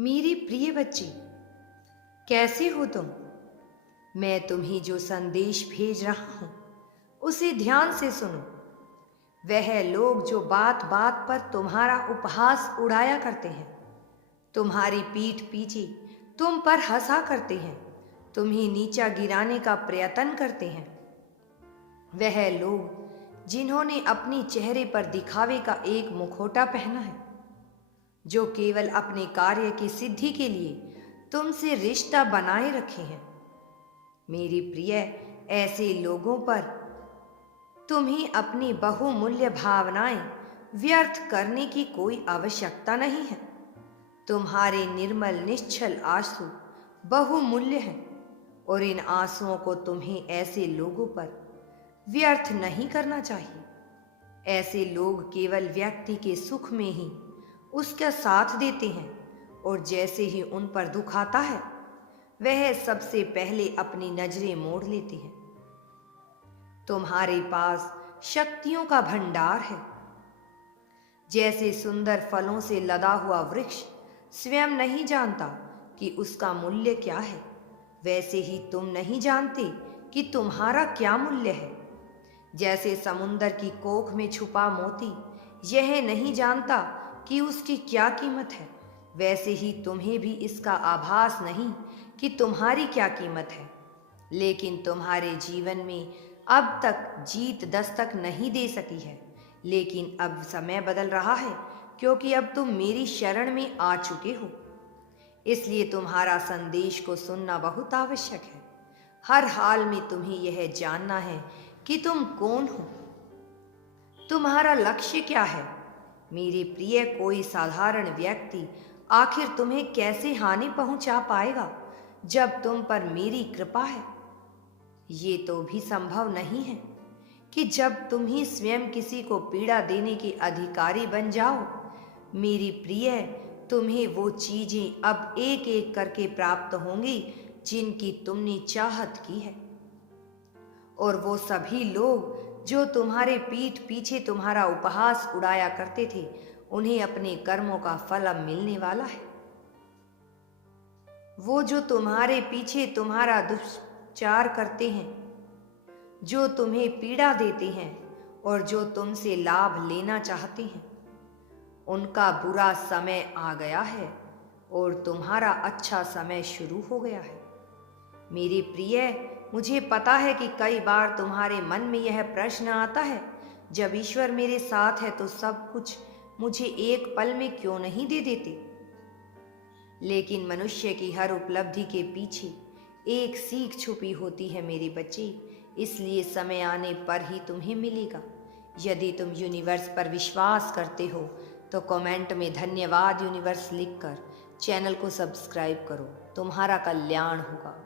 मेरी प्रिय बच्ची, कैसे हो तुम? मैं तुम्हें जो संदेश भेज रहा हूं उसे ध्यान से सुनो। वह लोग जो बात बात पर तुम्हारा उपहास उड़ाया करते हैं, तुम्हारी पीठ पीछे तुम पर हंसा करते हैं, तुम्हें नीचा गिराने का प्रयत्न करते हैं, वह लोग जिन्होंने अपने चेहरे पर दिखावे का एक मुखौटा पहना है, जो केवल अपने कार्य की सिद्धि के लिए तुमसे रिश्ता बनाए रखे हैं। मेरी प्रिय, ऐसे लोगों पर तुम्हें अपनी बहुमूल्य भावनाएं व्यर्थ करने की कोई आवश्यकता नहीं है। तुम्हारे निर्मल निश्चल आंसू बहुमूल्य हैं और इन आंसुओं को तुम्हें ऐसे लोगों पर व्यर्थ नहीं करना चाहिए। ऐसे लोग केवल व्यक्ति के सुख में ही उसका साथ देते हैं और जैसे ही उन पर दुख आता है वह सबसे पहले अपनी नजरें मोड़ लेते हैं। तुम्हारे पास शक्तियों का भंडार है। जैसे सुंदर फलों से लदा हुआ वृक्ष स्वयं नहीं जानता कि उसका मूल्य क्या है, वैसे ही तुम नहीं जानते कि तुम्हारा क्या मूल्य है। जैसे समुंदर की कोख में छुपा मोती यह नहीं जानता कि उसकी क्या कीमत है, वैसे ही तुम्हें भी इसका आभास नहीं कि तुम्हारी क्या कीमत है। लेकिन तुम्हारे जीवन में अब तक जीत दस्तक नहीं दे सकी है, लेकिन अब समय बदल रहा है क्योंकि अब तुम मेरी शरण में आ चुके हो। इसलिए तुम्हारा संदेश को सुनना बहुत आवश्यक है। हर हाल में तुम्हें यह जानना है कि तुम कौन हो, तुम्हारा लक्ष्य क्या है। मेरे प्रिय, कोई साधारण व्यक्ति आखिर तुम्हें कैसे हानि पहुंचा पाएगा जब तुम पर मेरी कृपा है। ये तो भी संभव नहीं है कि जब तुम ही स्वयं किसी को पीड़ा देने के अधिकारी बन जाओ। मेरी प्रिय, तुम्हें वो चीजें अब एक एक करके प्राप्त होंगी जिनकी तुमने चाहत की है, और वो सभी लोग जो तुम्हारे पीठ पीछे तुम्हारा उपहास उड़ाया करते थे, उन्हें अपने कर्मों का फल अब मिलने वाला है। वो जो तुम्हारे पीछे तुम्हारा दुष्प्रचार करते हैं, जो तुम्हें पीड़ा देते हैं और जो तुमसे लाभ लेना चाहते हैं, उनका बुरा समय आ गया है और तुम्हारा अच्छा समय शुरू हो गया है। मेरी प्रिय, मुझे पता है कि कई बार तुम्हारे मन में यह प्रश्न आता है, जब ईश्वर मेरे साथ है तो सब कुछ मुझे एक पल में क्यों नहीं दे देते। लेकिन मनुष्य की हर उपलब्धि के पीछे एक सीख छुपी होती है मेरे बच्चे, इसलिए समय आने पर ही तुम्हें मिलेगा। यदि तुम यूनिवर्स पर विश्वास करते हो तो कमेंट में धन्यवाद यूनिवर्स लिखकर चैनल को सब्सक्राइब करो। तुम्हारा कल्याण होगा।